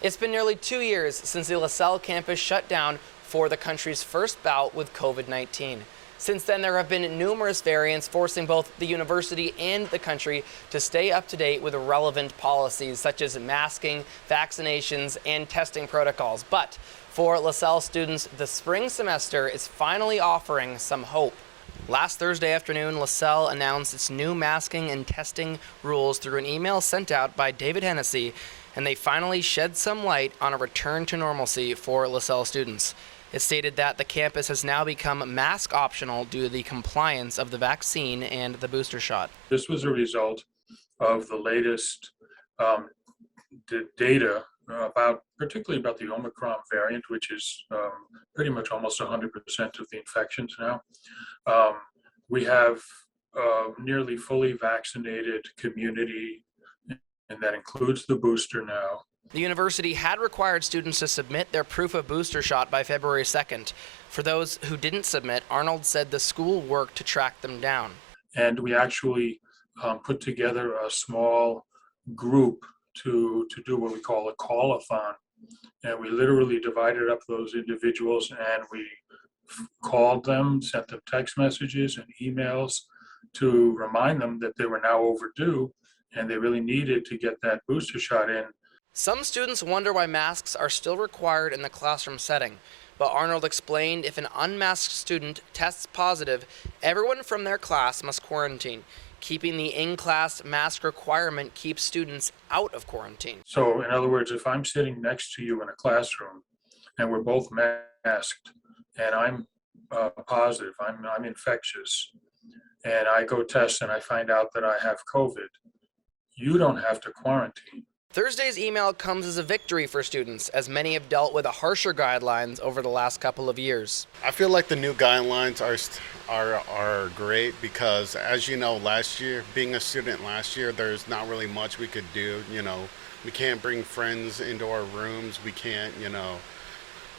It's been nearly 2 years since the Lasell campus shut down for the country's first bout with COVID-19. Since then, there have been numerous variants forcing both the university and the country to stay up to date with relevant policies such as masking, vaccinations, and testing protocols. But for Lasell students, the spring semester is finally offering some hope. Last Thursday afternoon, Lasell announced its new masking and testing rules through an email sent out by David Hennessy, and they finally shed some light on a return to normalcy for Lasell students. It stated that the campus has now become mask optional due to the compliance of the vaccine and the booster shot. This was a result of the latest data particularly about the Omicron variant, which is pretty much almost 100% of the infections now. We have nearly fully vaccinated community, and that includes the booster now. The university had required students to submit their proof of booster shot by February 2nd. For those who didn't submit, Arnold said the school worked to track them down. And we actually put together a small group to do what we call a call-a-thon. And we literally divided up those individuals and we called them, sent them text messages and emails to remind them that they were now overdue and they really needed to get that booster shot in. Some students wonder why masks are still required in the classroom setting, but Arnold explained if an unmasked student tests positive, everyone from their class must quarantine. Keeping the in-class mask requirement keeps students out of quarantine. So in other words, if I'm sitting next to you in a classroom and we're both masked and I'm positive, I'm infectious, and I go test and I find out that I have COVID, you don't have to quarantine. Thursday's email comes as a victory for students, as many have dealt with harsher guidelines over the last couple of years. I feel like the new guidelines are great because, as you know, last year, being a student last year, there's not really much we could do. You know, we can't bring friends into our rooms. We can't,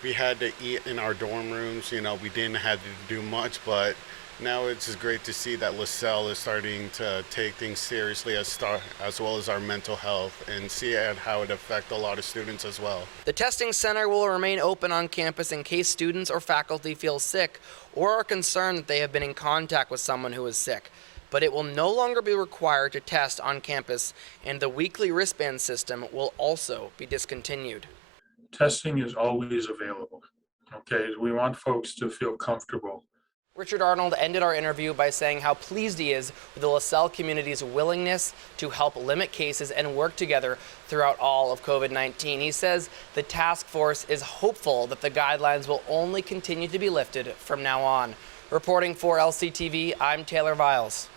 we had to eat in our dorm rooms. We didn't have to do much, but now it's just great to see that Lasell is starting to take things seriously as well as our mental health and see how it affects a lot of students as well. The testing center will remain open on campus in case students or faculty feel sick or are concerned that they have been in contact with someone who is sick. But it will no longer be required to test on campus, and the weekly wristband system will also be discontinued. Testing is always available. Okay, we want folks to feel comfortable. Richard Arnold ended our interview by saying how pleased he is with the Lasell community's willingness to help limit cases and work together throughout all of COVID-19. He says the task force is hopeful that the guidelines will only continue to be lifted from now on. Reporting for LCTV, I'm Taylor Viles.